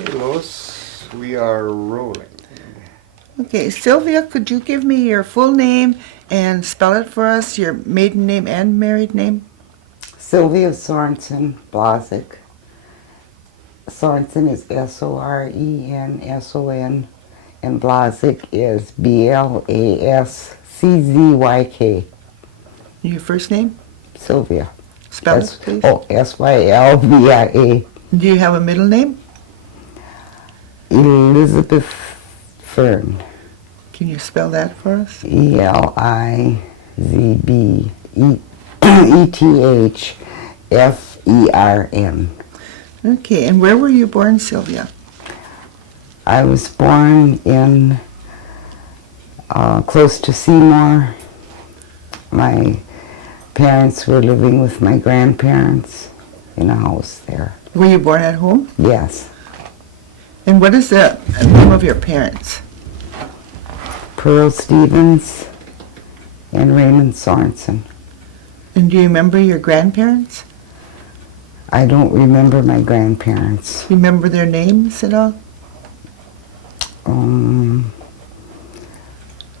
Okay, Lois, we are rolling. Okay, Sylvia, could you give me your full name and spell it for us, your maiden name and married name? Sylvia Sorensen, Blasczyk. Sorensen is Sorenson, and Blasczyk is Blaskzyk. Your first name? Sylvia. Spell it, please. Sylvia. Do you have a middle name? Elizabeth Fern. Can you spell that for us? Elizabethfern. Okay, and where were you born, Sylvia? I was born in close to Seymour. My parents were living with my grandparents in a house there. Were you born at home? Yes. And what is the name of your parents? Pearl Stevens and Raymond Sorensen. And do you remember your grandparents? I don't remember my grandparents. Remember their names at all?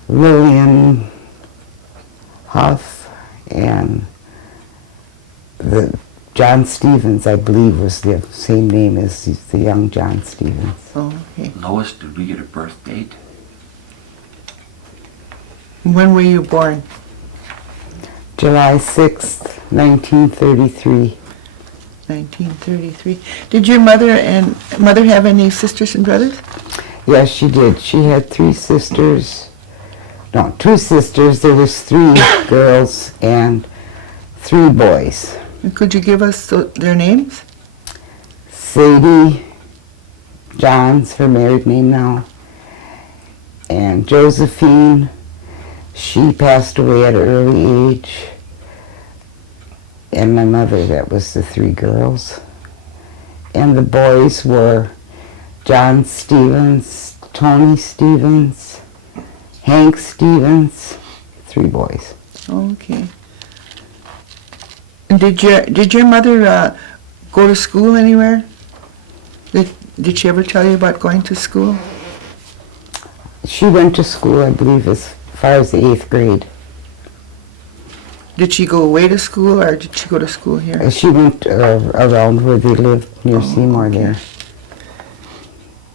Lillian Huff and the John Stevens, I believe, was the same name as the young John Stevens. Oh, okay. Lois, did we get a birth date? When were you born? July 6th, 1933. 1933. Did your mother have any sisters and brothers? Yes, she did. She had two sisters. There was 3 girls and 3 boys. And could you give us their names? Sadie John's her married name now, and Josephine. She passed away at an early age. And my mother, that was the 3 girls. And the boys were John Stevens, Tony Stevens, Hank Stevens, 3 boys. Okay. And did your mother go to school anywhere? Did she ever tell you about going to school? She went to school, I believe, as far as the 8th grade. Did she go away to school, or did she go to school here? She went around where they lived, near Seymour okay. there.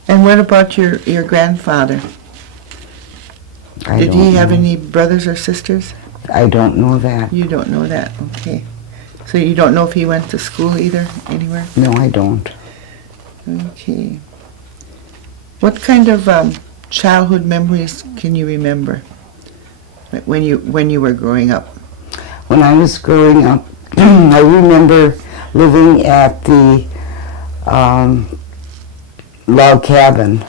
And what about your grandfather? Did he have any brothers or sisters? I don't know that. You don't know that, okay. So you don't know if he went to school either, anywhere? No, I don't. Okay. What kind of childhood memories can you remember when you were growing up? When I was growing up, I remember living at the log cabin,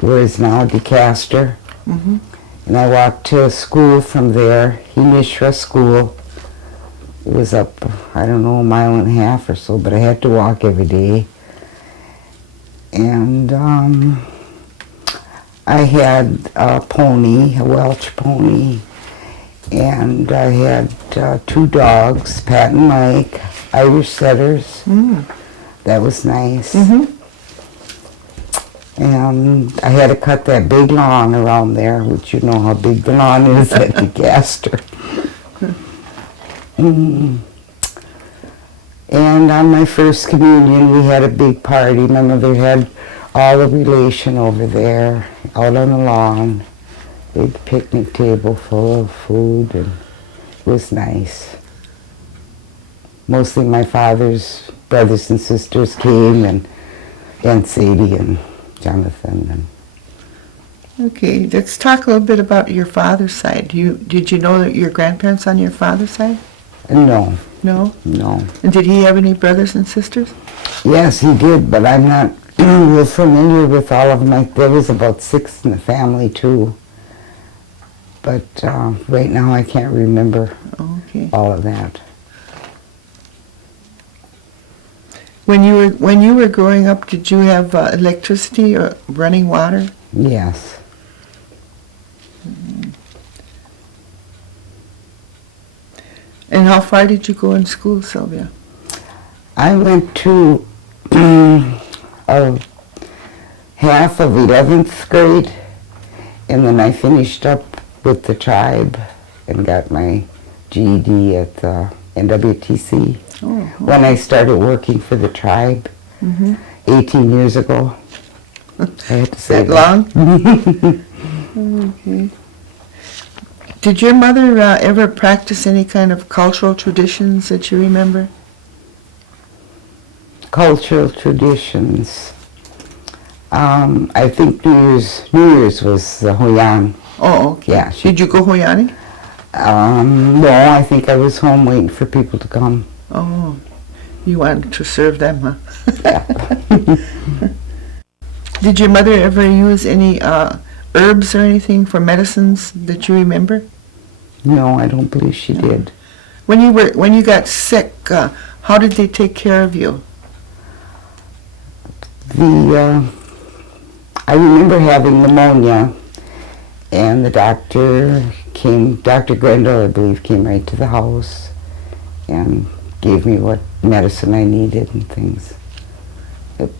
where is now DeCaster. Mm-hmm. And I walked to school from there, Mishra School. It was up, I don't know, a mile and a half or so, but I had to walk every day. And I had a pony, a Welsh pony, and I had 2 dogs, Pat and Mike, Irish setters. Mm. That was nice. Mm-hmm. And I had to cut that big lawn around there, which you know how big the lawn is at DeCaster. And on my first communion, we had a big party. My mother had all the relation over there, out on the lawn. Big picnic table full of food, and it was nice. Mostly my father's brothers and sisters came, and Sadie and Jonathan. Okay, let's talk a little bit about your father's side. Did you know that your grandparents on your father's side? No. No? No. And did he have any brothers and sisters? Yes, he did, but I'm not real familiar with all of them. There was about 6 in the family, too. But right now I can't remember all of that. When you were growing up, did you have electricity or running water? Yes. And how far did you go in school, Sylvia? I went to half of 11th grade, and then I finished up with the tribe and got my GED at the NWTC. Oh, When I started working for the tribe 18 years ago. I had to say that long? Okay. Did your mother ever practice any kind of cultural traditions that you remember? Cultural traditions. I think New Year's was the Hoyan. Oh, okay. Yeah, Did you go Hoyani? No, I think I was home waiting for people to come. Oh, you wanted to serve them, huh? Did your mother ever use any herbs or anything for medicines that you remember? No, I don't believe she did. When you got sick, how did they take care of you? I remember having pneumonia, and the doctor Dr. Grendel, I believe, came right to the house and gave me what medicine I needed and things.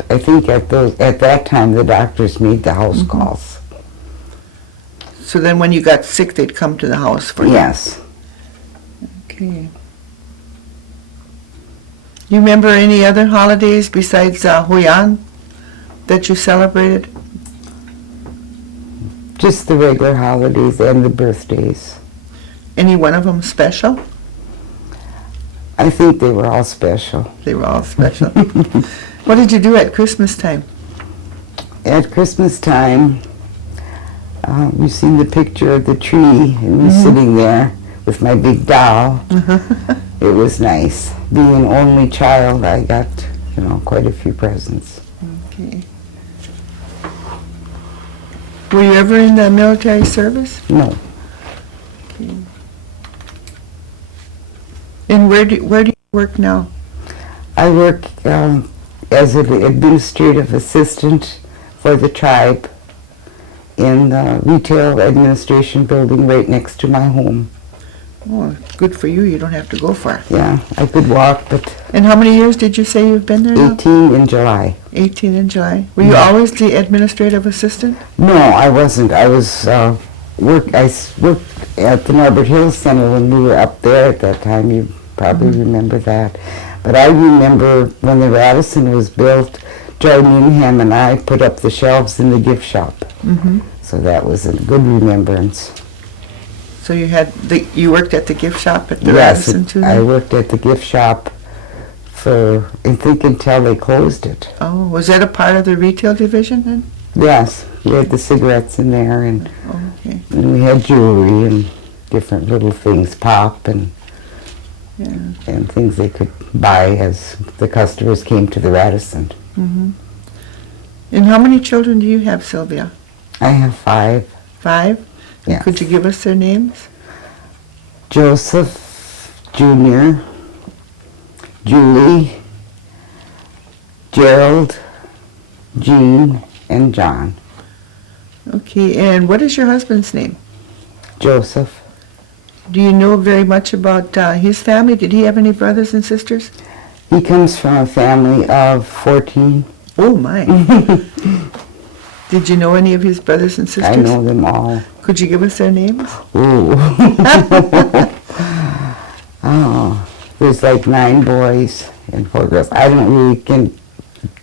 I think at that time the doctors made the house calls. So then when you got sick, they'd come to the house for you? Yes. Okay. You remember any other holidays besides Hoyan that you celebrated? Just the regular holidays and the birthdays. Any one of them special? I think they were all special. They were all special. What did you do at Christmas time? At Christmas time, you seen the picture of the tree and me sitting there with my big doll. It was nice. Being an only child, I got, quite a few presents. Okay. Were you ever in the military service? No. Okay. And where do you work now? I work as an administrative assistant for the tribe in the retail administration building right next to my home. Oh, good for you. You don't have to go far. Yeah, I could walk, but And how many years did you say you've been there now? 18 in July. 18 in July. Were you always the administrative assistant? No, I wasn't. I was worked at the Norbert Hill Center when we were up there at that time. You probably remember that. But I remember when the Radisson was built, Joe Needham and I put up the shelves in the gift shop. So that was a good remembrance. So you worked at the gift shop at the Yes, Radisson too? I then? worked at the gift shop I think until they closed it. Oh, was that a part of the retail division then? Yes, we had the cigarettes in there, and Oh, okay. we had jewelry and different little things, pop and things they could buy as the customers came to the Radisson. And how many children do you have, Sylvia? I have 5. 5? And Yes. could you give us their names? Joseph Jr., Julie, Gerald, Jean, and John. Okay, and what is your husband's name? Joseph. Do you know very much about his family? Did he have any brothers and sisters? He comes from a family of 14. Oh, my. Did you know any of his brothers and sisters? I know them all. Could you give us their names? Ooh. Oh, there's like 9 boys and 4 girls. I don't really can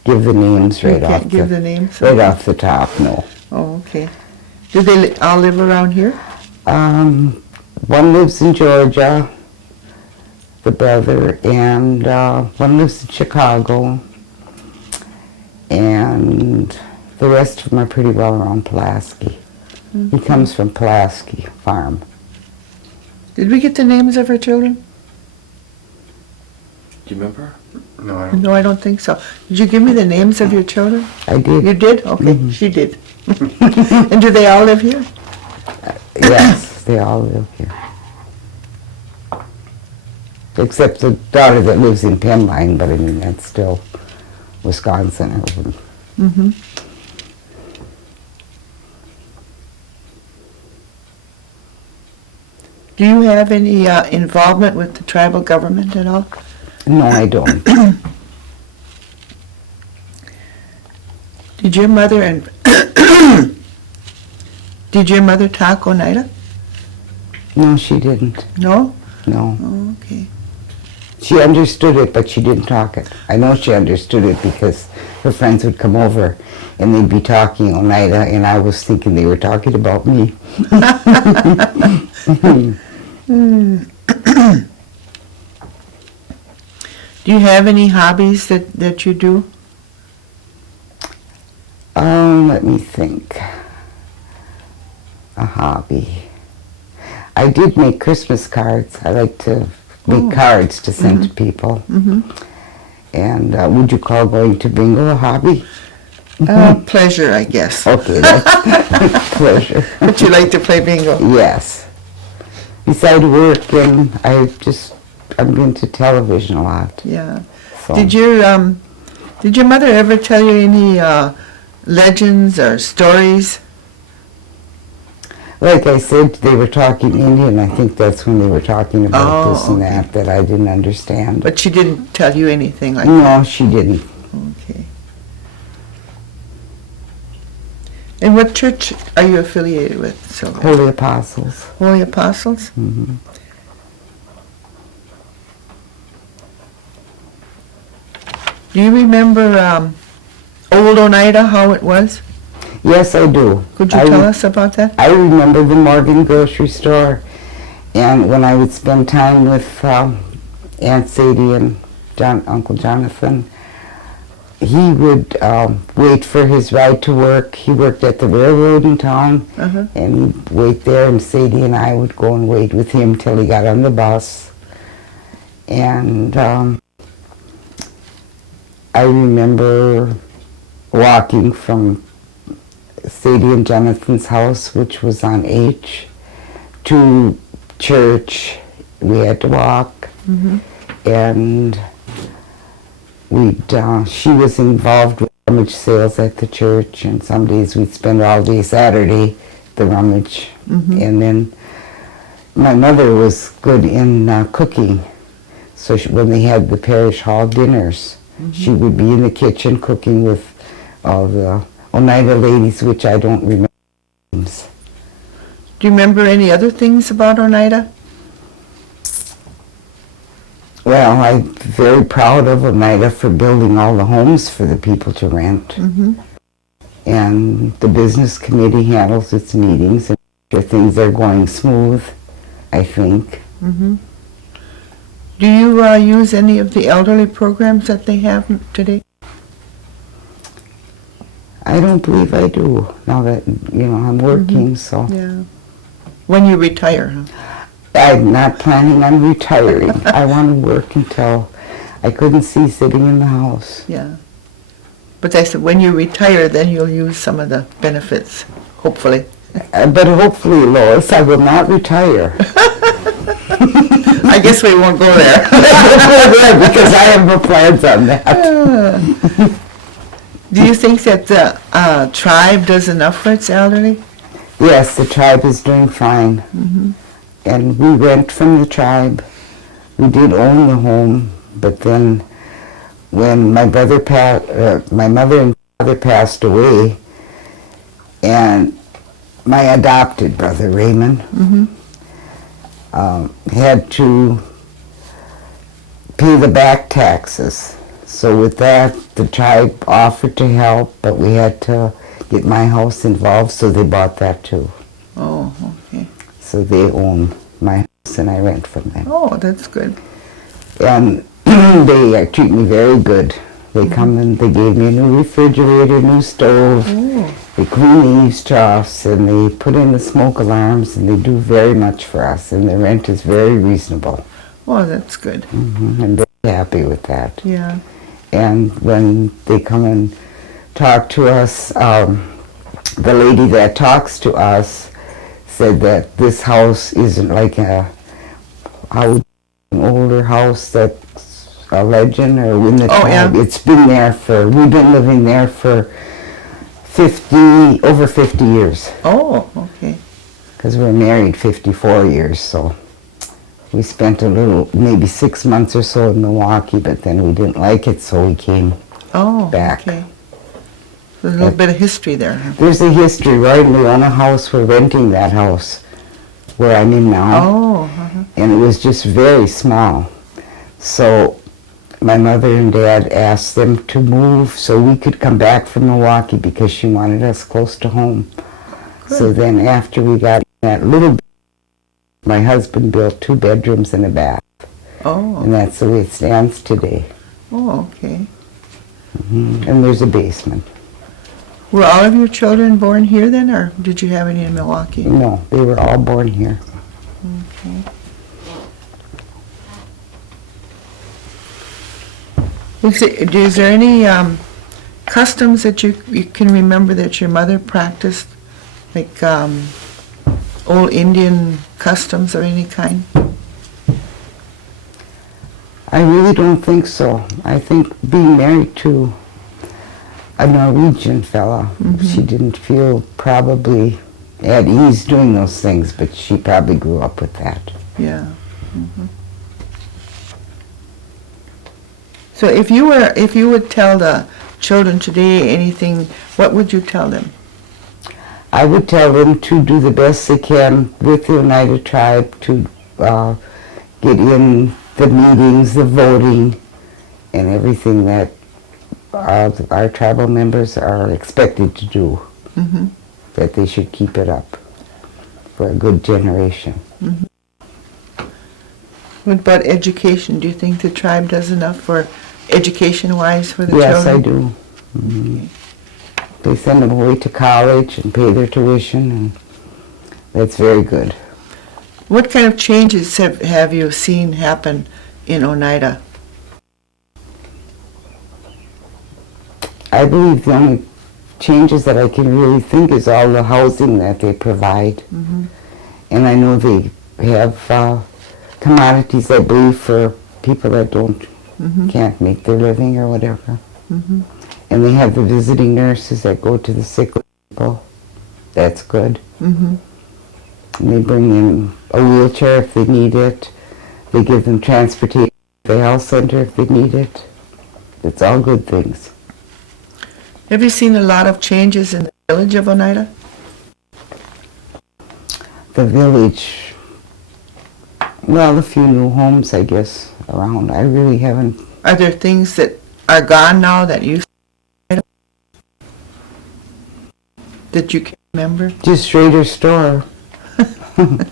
give the names You right off. can't give the names? Right off the top, no. Oh, okay. Do they all live around here? One lives in Georgia, the brother, and one lives in Chicago, and the rest of them are pretty well around Pulaski. He comes from Pulaski Farm. Did we get the names of our children? Do you remember? No, I don't. No, I don't think so. Did you give me the names of your children? I did. You did? Okay, she did. And do they all live here? Yes, they all live here. Except the daughter that lives in Penline, but I mean, that's still Wisconsin. Mm-hmm. Do you have any involvement with the tribal government at all? No, I don't. Did your mother and did your mother talk Oneida? No, she didn't. No? No. Oh, okay. She understood it, but she didn't talk it. I know she understood it because her friends would come over and they'd be talking Oneida, and I was thinking they were talking about me. Do you have any hobbies that you do? Let me think. A hobby. I did make Christmas cards. I like to make cards to send to people. And would you call going to bingo a hobby? Pleasure, I guess. Okay, that's pleasure. But you like to play bingo? Yes. Besides work, and I'm into television a lot. Yeah. So. Did your mother ever tell you any legends or stories? Like I said, they were talking Indian. I think that's when they were talking about this and that I didn't understand. But she didn't tell you anything like No, that? she didn't. Okay. And what church are you affiliated with, Sylvia? Holy Apostles. Holy Apostles? Mm-hmm. Do you remember old Oneida, how it was? Yes, I do. Could you tell us about that? I remember the Morgan grocery store, and when I would spend time with Aunt Sadie and Uncle Jonathan, he would wait for his ride to work. He worked at the railroad in town, and he'd wait there, and Sadie and I would go and wait with him till he got on the bus. And I remember walking from Sadie and Jonathan's house, which was on H, to church. We had to walk, and she was involved with rummage sales at the church, and some days we'd spend all day Saturday at the rummage. And then my mother was good in cooking, so when they had the parish hall dinners, she would be in the kitchen cooking with all the Oneida ladies, which I don't remember names. Do you remember any other things about Oneida? Well, I'm very proud of Oneida for building all the homes for the people to rent. And the business committee handles its meetings, and things are going smooth, I think. Do you use any of the elderly programs that they have today? I don't believe I do, now that, I'm working, so. Yeah. When you retire, huh? I'm not planning on retiring. I want to work until I couldn't see sitting in the house. Yeah. But I said when you retire, then you'll use some of the benefits, hopefully. But hopefully, Lois, I will not retire. I guess we won't go there. Because I have no plans on that. Do you think that the tribe does enough for its elderly? Yes, the tribe is doing fine. And we rent from the tribe. We did own the home, but then when my mother and father passed away, and my adopted brother Raymond had to pay the back taxes. So with that, the tribe offered to help, but we had to get my house involved, so they bought that too. Oh, okay. So they own my house and I rent from them. Oh, that's good. And they treat me very good. They come and they gave me a new refrigerator, new stove. They clean the eaves troughs and they put in the smoke alarms, and they do very much for us, and the rent is very reasonable. Oh, that's good. I'm very happy with that. Yeah. And when they come and talk to us, the lady that talks to us said that this house isn't like an older house that's a legend or in the tribe. Yeah. It's been there we've been living there for over 50 years. Oh, okay. Because we're married 54 years, so we spent maybe 6 months or so in Milwaukee, but then we didn't like it, so we came back. Okay. There's a little bit of history there. Huh? There's a history, right? We own a house. We're renting that house where I'm in now. Oh, uh-huh. And it was just very small. So my mother and dad asked them to move so we could come back from Milwaukee because she wanted us close to home. Good. So then after we got that little, my husband built 2 bedrooms and a bath. Oh. And that's the way it stands today. Oh, okay. And there's a basement. Were all of your children born here then, or did you have any in Milwaukee? No, they were all born here. Okay. Is there any customs that you can remember that your mother practiced, like old Indian customs of any kind? I really don't think so. I think being married to a Norwegian fella, she didn't feel probably at ease doing those things, but she probably grew up with that. Yeah. So if you would tell the children today anything, what would you tell them? I would tell them to do the best they can with the Oneida tribe to get in the meetings, the voting, and everything that our tribal members are expected to do. That they should keep it up for a good generation. What about education? Do you think the tribe does enough for education-wise for the Yes, I children? do. They send them away to college and pay their tuition, and that's very good. What kind of changes have you seen happen in Oneida? I believe the only changes that I can really think is all the housing that they provide. And I know they have commodities, I believe, for people that can't make their living or whatever. And they have the visiting nurses that go to the sick people. That's good. And they bring in a wheelchair if they need it. They give them transportation to the health center if they need it. It's all good things. Have you seen a lot of changes in the village of Oneida? The village, well, a few new homes, I guess, around. I really haven't. Are there things that are gone now that you that you can remember? Just Schrader's store.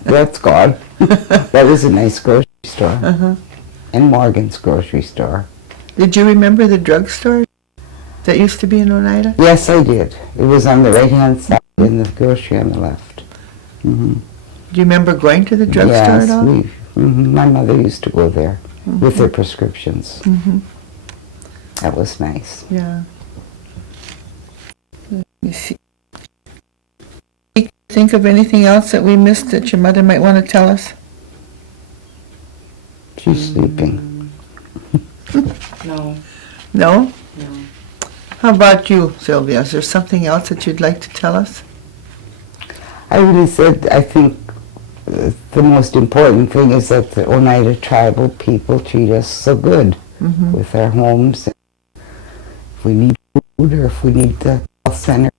That's gone. That was a nice grocery store. And Morgan's grocery store. Did you remember the drugstore that used to be in Oneida? Yes, I did. It was on the right-hand side and the grocery on the left. Do you remember going to the drugstore at all? Yes, my mother used to go there with her prescriptions. That was nice. Yeah. Let me see. Think of anything else that we missed that your mother might want to tell us? She's sleeping. No, No? no. How about you, Sylvia? Is there something else that you'd like to tell us? I really said, I think the most important thing is that the Oneida tribal people treat us so good with our homes. If we need food or if we need the health center,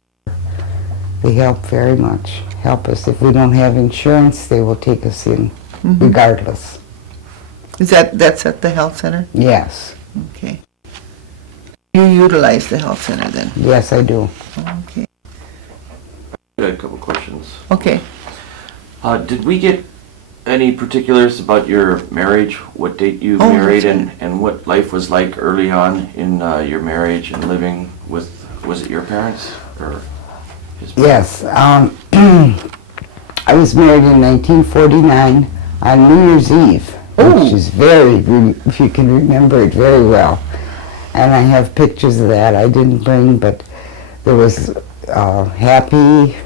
they help very much. Help us. If we don't have insurance, they will take us in regardless. That's at the health center? Yes. Okay. You utilize the health center then? Yes, I do. Okay. I got a couple questions. Okay. Did we get any particulars about your marriage? What date you Oh, married that's and what life was like early on in your marriage and living with, was it your parents or his parents? Yes. I was married in 1949 on New Year's Eve, which is if you can remember it very well. And I have pictures of that I didn't bring, but there was Happy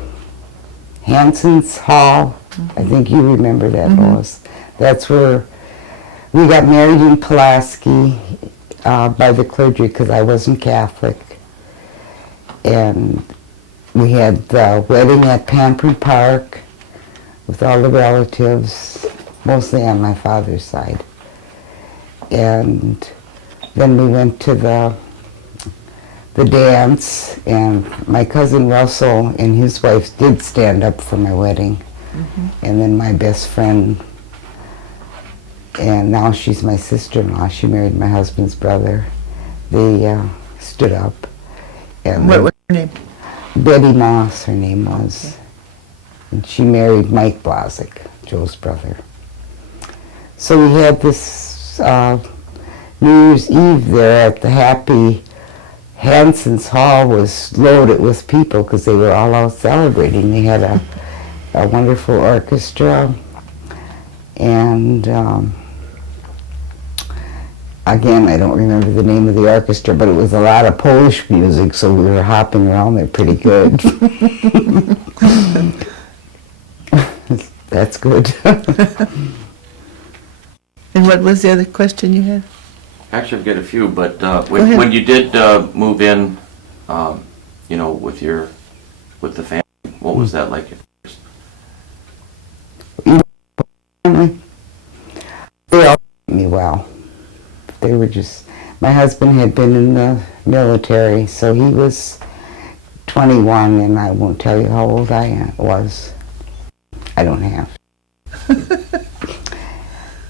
Hanson's Hall. I think you remember that, Lois. That's where we got married in Pulaski by the clergy because I wasn't Catholic. And we had the wedding at Pampered Park with all the relatives, mostly on my father's side. And then we went to the the dance, and my cousin Russell and his wife did stand up for my wedding. And then my best friend, and now she's my sister-in-law, she married my husband's brother. They stood up. And What was her name? Betty Moss, her name was. And she married Mike Blasczyk, Joe's brother. So we had this New Year's Eve there at the Happy. Hanson's Hall was loaded with people because they were all out celebrating. They had a wonderful orchestra, and again, I don't remember the name of the orchestra, but it was a lot of Polish music, so we were hopping around there pretty good. That's good. And what was the other question you had? Actually, I've got a few, but ahead. when you did move in, you know, with the family, what was that like at first? They all treated me well. They were just, my husband had been in the military, so he was 21, and I won't tell you how old I was. I don't have.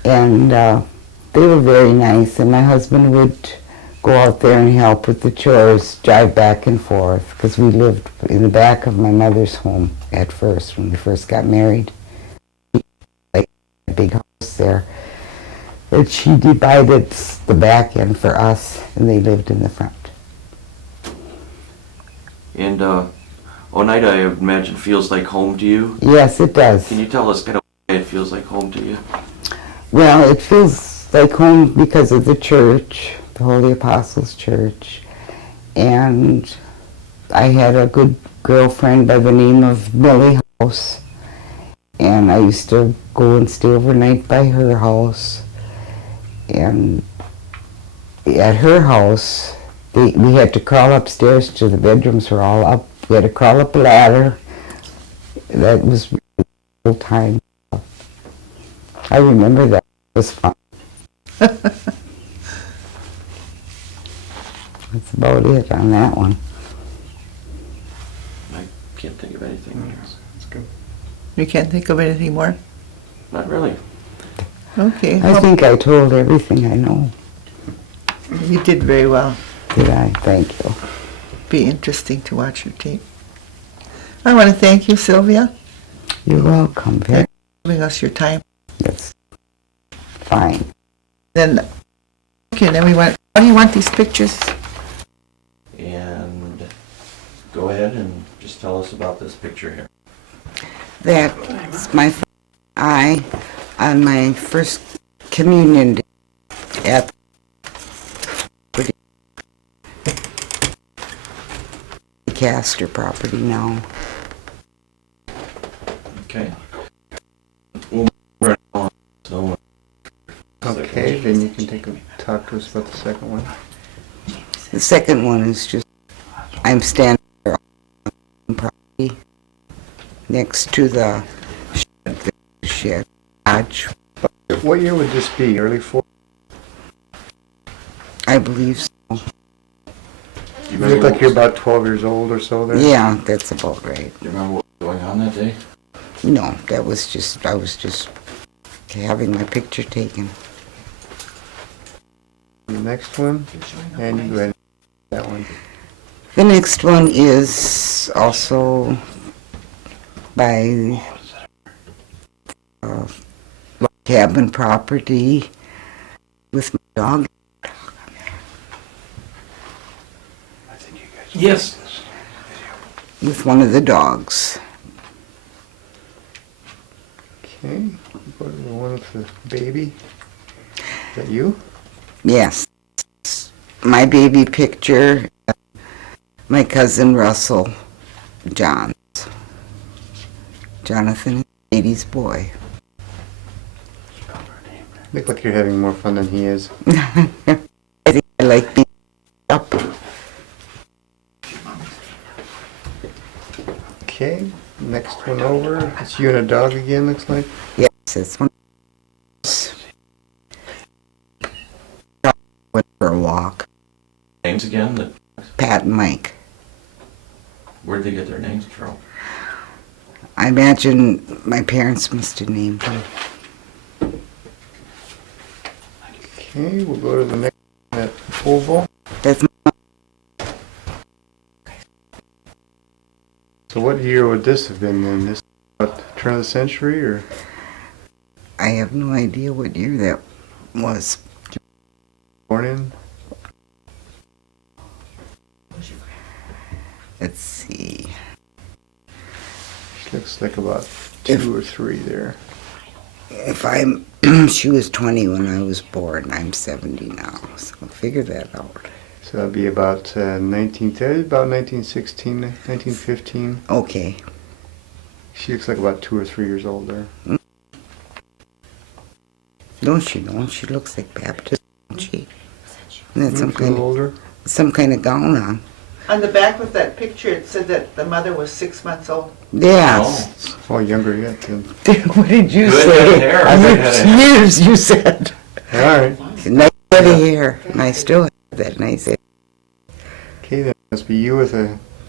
And they were very nice, and my husband would go out there and help with the chores, drive back and forth, because we lived in the back of my mother's home at first, when we first got married. Like a big house there. And she divided the back end for us, and they lived in the front. And Oneida, I imagine, feels like home to you. Yes, it does. Can you tell us kind of why it feels like home to you? Well, it feels like home because of the church, the Holy Apostles Church. And I had a good girlfriend by the name of Millie House. And I used to go and stay overnight by her house. And at her house, we had to crawl upstairs to the bedrooms were all up. We had to crawl up a ladder. That was real time. I remember that. It was fun. That's about it on that one. I can't think of anything else. That's good. You can't think of anything more? Not really. Okay. I think I told everything I know. You did very well. Did I? Thank you. Be interesting to watch your tape. I want to thank you, Sylvia, You're welcome. for giving us your time. That's fine. Then, okay, then we went, how do you want these pictures? And go ahead and just tell us about this picture here. That's my eye on my first communion day at the Castor property now. Okay. We'll move right on. So, Okay, then you can talk to us about the second one. The second one is just, I'm standing there on the property next to the shed. Lodge, What year would this be? Early 40s? I believe so. You look like you're about 12 years old or so there. Yeah, that's about right. Do you remember what was going on that day? No, that was just, I was just having my picture taken. The next one, and you go ahead. That one. The next one is also by cabin property with my dog. Yes. With one of the dogs. Okay, go to the one with the baby. Is that you? Yes. My baby picture, my cousin Russell Johns. Jonathan, 80s boy. Look like you're having more fun than he is. I think I like being up. Okay, next one over. It's you and a dog again, looks like. Yes, it's one. Went for a walk. Names again? Pat and Mike. Where'd they get their names from? I imagine my parents must have named them. Okay, we'll go to the next one at oval. That's So what year would this have been then? This about turn of the century or? I have no idea what year that was. Born in? Let's see. She looks like about 2 or 3 there. If I'm, she was 20 when I was born. I'm 70 now, so figure that out. So that'd be about 1916, 1915. Okay. She looks like about 2 or 3 years old there. Don't she know? She looks like Baptist, don't she? And that's Looks a little older. some kind of gown on. On the back of that picture, it said that the mother was 6 months old. Yes. Oh, younger yet then. What did you Good say? hair. Years, you said. All right. Nice head of hair. And I still have that nice hair. Okay, that must be you with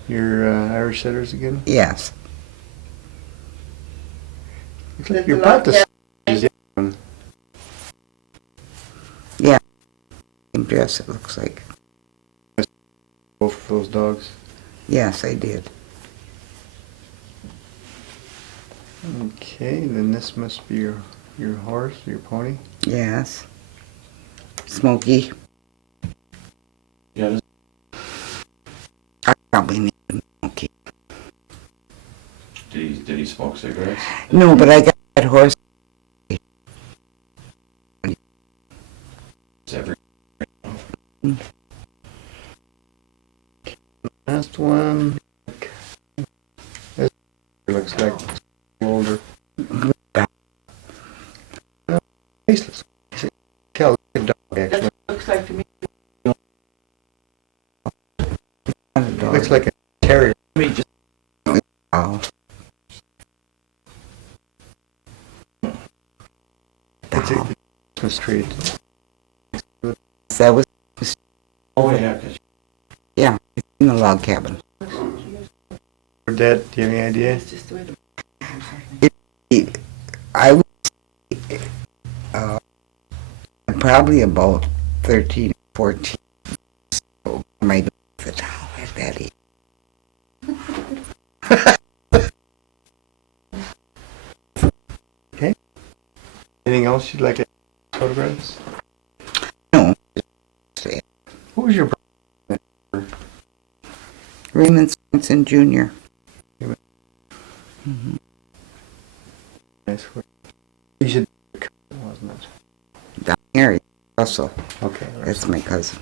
your Irish setters again. Yes. Looks like you're about the same one. Same dress, it looks like. Both of those dogs. Yes, I did. Okay, then this must be your horse, your pony. Yes. Smokey. Yeah, this- I probably named him Smokey. did he smoke cigarettes? No, but I got that horse. It's every Last one. This looks like older. Faceless. Cal, dog actually. Looks like to me. Looks like a terrier. Oh. It's a Christmas tree. That was, Oh, yeah, 'cause yeah, it's in the log cabin. Or Dad, do you have any idea? It's just the way the I was probably about 13, 14. So my dog said, "Oh, at that age." Anything else you'd like to photographs? No. Who was your brother? Raymond Sorensen Jr. Nice work. You should, wasn't it? Down here, Russell. Okay. That's my cousin.